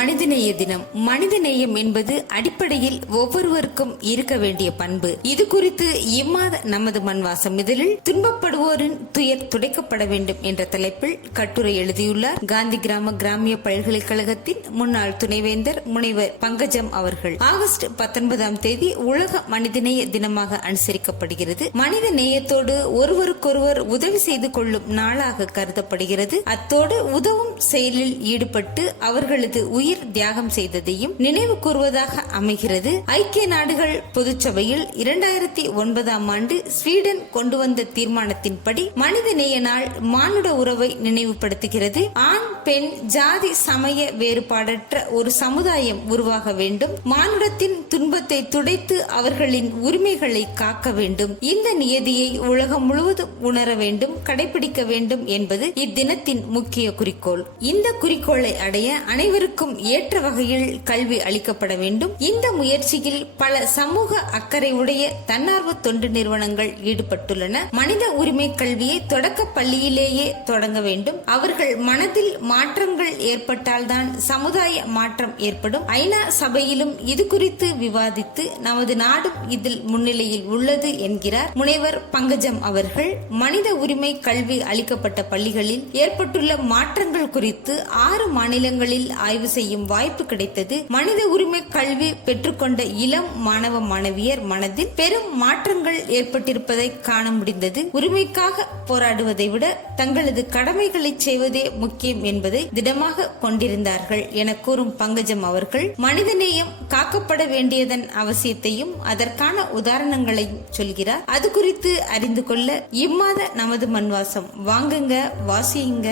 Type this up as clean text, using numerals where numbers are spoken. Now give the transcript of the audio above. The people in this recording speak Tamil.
மனிதநேய தினம். மனிதநேயம் என்பது அடிப்படையில் ஒவ்வொருவருக்கும் இருக்க வேண்டிய பண்பு. இது குறித்து இம்மாத நமது மண்வாசம் இதழில் துன்பப்படுவோரின் துயர் துடைக்கப்பட வேண்டும் என்ற தலைப்பில் கட்டுரை எழுதியுள்ளார் காந்தி கிராம கிராமிய பல்கலைக்கழகத்தின் முன்னாள் துணைவேந்தர் முனைவர் பங்கஜம் அவர்கள். ஆகஸ்ட் 19ஆம் தேதி உலக மனிதநேய தினமாக அனுசரிக்கப்படுகிறது. மனித நேயத்தோடு ஒருவருக்கொருவர் உதவி செய்து கொள்ளும் நாளாக கருதப்படுகிறது. அத்தோடு உதவும் செயலில் ஈடுபட்டு அவர்களது உயிர் தியாகம் செய்ததையும் நினைவு கூறுவதாக அமைகிறது. ஐக்கிய நாடுகள் பொதுச்சபையில் 2009ஆம் ஆண்டு ஸ்வீடன் கொண்டு வந்த தீர்மானத்தின்படி மனிதநேய நாள் மானுட உறவை நினைவுபடுத்துகிறது. ஆண் பெண் ஜாதி சமய வேறுபாடற்ற ஒரு சமுதாயம் உருவாக வேண்டும். மானுடத்தின் துன்பத்தை துடைத்து அவர்களின் உரிமைகளை காக்க வேண்டும். இந்த நியதியை உலகம் முழுவதும் உணர வேண்டும், கடைபிடிக்க வேண்டும் என்பது இத்தினத்தின் முக்கிய குறிக்கோள். இந்த குறிக்கோளை அடைய அனைவருக்கும் ஏற்ற வகையில் கல்வி அளிக்கப்பட வேண்டும். இந்த முயற்சியில் பல சமூக அக்கறை உடைய தன்னார்வ தொண்டு நிறுவனங்கள் ஈடுபட்டுள்ளன. மனித உரிமை கல்வியை தொடக்க பள்ளியிலேயே தொடங்க வேண்டும். அவர்கள் மனதில் மாற்றங்கள் ஏற்பட்டால்தான் சமுதாய மாற்றம் ஏற்படும். ஐநா சபையிலும் இது குறித்து விவாதித்து நமது நாடும் இதில் முன்னிலையில் உள்ளது என்கிறார் முனைவர் பங்கஜம் அவர்கள். மனித உரிமை கல்வி அளிக்கப்பட்ட பள்ளிகளில் ஏற்பட்டுள்ள மாற்றங்கள் குறித்து 6 மாநிலங்களில் ஆய்வு செய்யும் வாய்ப்பு கிடைத்தது. மனித உரிமை கல்வி பெற்றுக்கொண்ட இளம் மாணவ மாணவியர் மனதில் பெரும் மாற்றங்கள் ஏற்பட்டிருப்பதை காண முடிந்தது. உரிமைக்காக போராடுவதை விட தங்களது கடமைகளை செய்வதே முக்கியம் என்பதை திடமாக கொண்டிருந்தார்கள் என கூறும் பங்கஜம் அவர்கள் மனிதநேயம் காக்கப்பட வேண்டியதன் அவசியத்தையும் அதற்கான உதாரணங்களையும் சொல்கிறார். அது குறித்து அறிந்து கொள்ள இம்மாத நமது மண்வாசம் வாங்குங்க, வாசியுங்க.